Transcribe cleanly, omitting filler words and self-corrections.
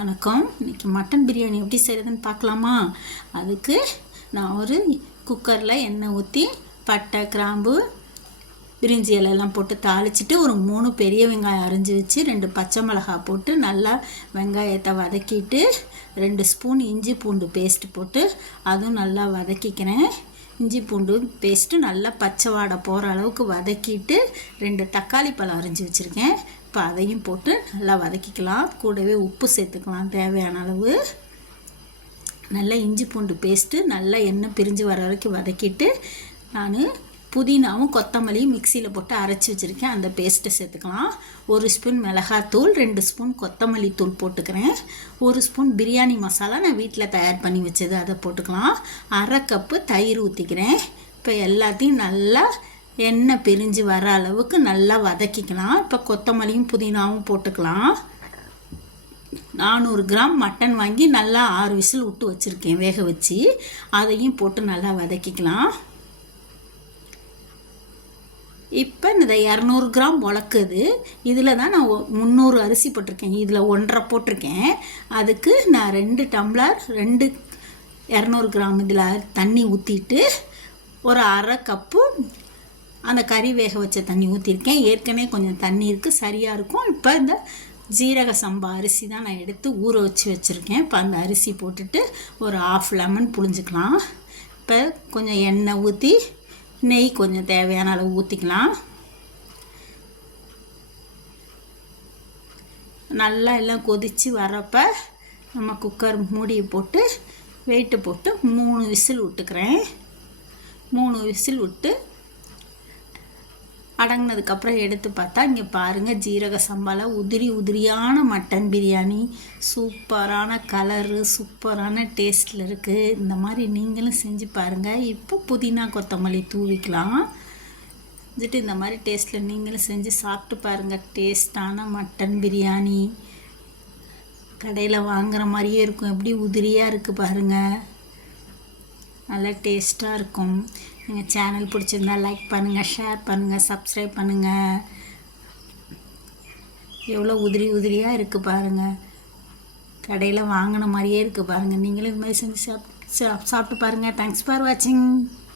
வணக்கம். இன்றைக்கி மட்டன் பிரியாணி எப்படி செய்கிறதுன்னு பார்க்கலாமா? அதுக்கு நான் ஒரு குக்கரில் எண்ணெய் ஊற்றி பட்டை, கிராம்பு, பிரிஞ்சி இலையெல்லாம் போட்டு தாளிச்சிட்டு ஒரு 3 பெரிய வெங்காயம் அரிஞ்சு வச்சு 2 பச்சை மிளகாய் போட்டு நல்லா வெங்காயத்தை வதக்கிட்டு 2 ஸ்பூன் இஞ்சி பூண்டு பேஸ்ட்டு போட்டு அதுவும் நல்லா வதக்கிக்கிறேன். இஞ்சி பூண்டு பேஸ்ட்டு நல்லா பச்சை வாடை போகிற அளவுக்கு வதக்கிட்டு 2 தக்காளி பழம் அரிஞ்சு வச்சுருக்கேன். இப்போ அதையும் போட்டு நல்லா வதக்கிக்கலாம். கூடவே உப்பு சேர்த்துக்கலாம் தேவையான அளவு. நல்லா இஞ்சி பூண்டு பேஸ்ட்டு நல்லா எண்ணெய் பிரிஞ்சு வர வரைக்கும் வதக்கிட்டு நான் புதினாவும் கொத்தமல்லியும் மிக்சியில் போட்டு அரைச்சி வச்சுருக்கேன். அந்த பேஸ்ட்டை சேர்த்துக்கலாம். 1 ஸ்பூன் மிளகாத்தூள், 2 ஸ்பூன் கொத்தமல்லி தூள் போட்டுக்கிறேன். 1 ஸ்பூன் பிரியாணி மசாலா நான் வீட்டில் தயார் பண்ணி வச்சது, அதை போட்டுக்கலாம். 1/2 கப்பு தயிர் ஊற்றிக்கிறேன். இப்போ எல்லாத்தையும் நல்லா எண்ணெய் பிரிஞ்சு வர அளவுக்கு நல்லா வதக்கிக்கலாம். இப்போ கொத்தமல்லியும் புதினாவும் போட்டுக்கலாம். 400 கிராம் மட்டன் வாங்கி நல்லா 6 விசில் விட்டு வச்சுருக்கேன் வேக வச்சு. அதையும் போட்டு நல்லா வதக்கிக்கலாம். இப்போ இந்த 200 கிராம் முளக்குது. இதில் தான் நான் 300 அரிசி போட்டிருக்கேன். இதில் 1.5 போட்டிருக்கேன். அதுக்கு நான் 2 டம்ளர் 200 கிராம் இதில் தண்ணி ஊற்றிட்டு ஒரு 1/2 கப்பு அந்த கறி வேக வச்ச தண்ணி ஊற்றிருக்கேன். ஏற்கனவே கொஞ்சம் தண்ணி இருக்குது, சரியாக இருக்கும். இப்போ இந்த ஜீரக சம்பா அரிசி தான் நான் எடுத்து ஊற வச்சு வச்சுருக்கேன். இப்போ அந்த அரிசி போட்டுட்டு ஒரு 1/2 லெமன் புழிஞ்சிக்கலாம். இப்போ கொஞ்சம் எண்ணெய் ஊற்றி நெய் கொஞ்சம் தேவையான அளவு ஊற்றிக்கலாம். நல்லா எல்லாம் கொதித்து வரப்போ நம்ம குக்கர் மூடியை போட்டு வெயிட்டு போட்டு 3 விசில் விட்டுக்கிறேன். 3 விசில் விட்டு அடங்கினதுக்கப்புறம் எடுத்து பார்த்தா இங்கே பாருங்கள், ஜீரக சம்பாவில் உதிரியான மட்டன் பிரியாணி சூப்பரான கலரு, சூப்பரான டேஸ்ட்டில் இருக்குது. இந்த மாதிரி நீங்களும் செஞ்சு பாருங்கள். இப்போ புதினா கொத்தமல்லி தூவிக்கலாம். வச்சுட்டு இந்த மாதிரி டேஸ்ட்டில் நீங்களும் செஞ்சு சாப்பிட்டு பாருங்கள். டேஸ்ட்டான மட்டன் பிரியாணி கடையில் வாங்குகிற மாதிரியே இருக்கும். எப்படி உதிரியாக இருக்குது பாருங்கள், நல்லா டேஸ்ட்டாக இருக்கும். எங்கள் சேனல் பிடிச்சிருந்தா லைக் பண்ணுங்கள், ஷேர் பண்ணுங்கள், சப்ஸ்கிரைப் பண்ணுங்கள். எவ்வளோ உதிரியாக இருக்குது பாருங்கள். கடையில் வாங்கின மாதிரியே இருக்குது பாருங்கள். நீங்களும் இது மாதிரி செஞ்சு சாப்பிட்டு பாருங்கள். தேங்க்ஸ் ஃபார் வாட்சிங்.